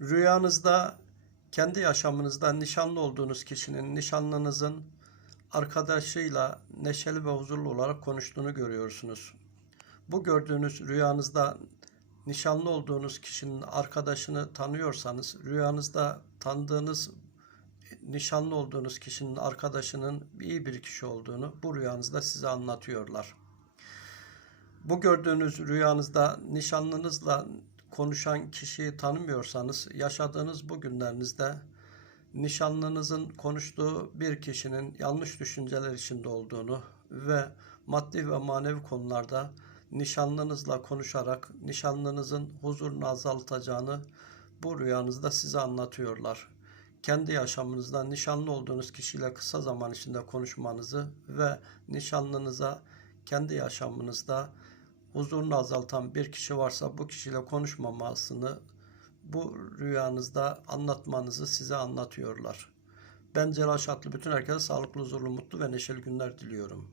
Rüyanızda kendi yaşamınızda nişanlı olduğunuz kişinin nişanlınızın arkadaşıyla neşeli ve huzurlu olarak konuştuğunu görüyorsunuz. Bu gördüğünüz rüyanızda nişanlı olduğunuz kişinin arkadaşını tanıyorsanız rüyanızda tanıdığınız nişanlı olduğunuz kişinin arkadaşının iyi bir kişi olduğunu bu rüyanızda size anlatıyorlar. Bu gördüğünüz rüyanızda nişanlınızla konuşan kişiyi tanımıyorsanız yaşadığınız bu günlerinizde nişanlınızın konuştuğu bir kişinin yanlış düşünceler içinde olduğunu ve maddi ve manevi konularda nişanlınızla konuşarak nişanlınızın huzurunu azaltacağını bu rüyanızda size anlatıyorlar. Kendi yaşamınızda nişanlı olduğunuz kişiyle kısa zaman içinde konuşmanızı ve nişanlınıza kendi yaşamınızda huzurunu azaltan bir kişi varsa bu kişiyle konuşmamasını bu rüyanızda anlatmanızı size anlatıyorlar. Ben Celal Şatlı bütün herkese sağlıklı, huzurlu, mutlu ve neşeli günler diliyorum.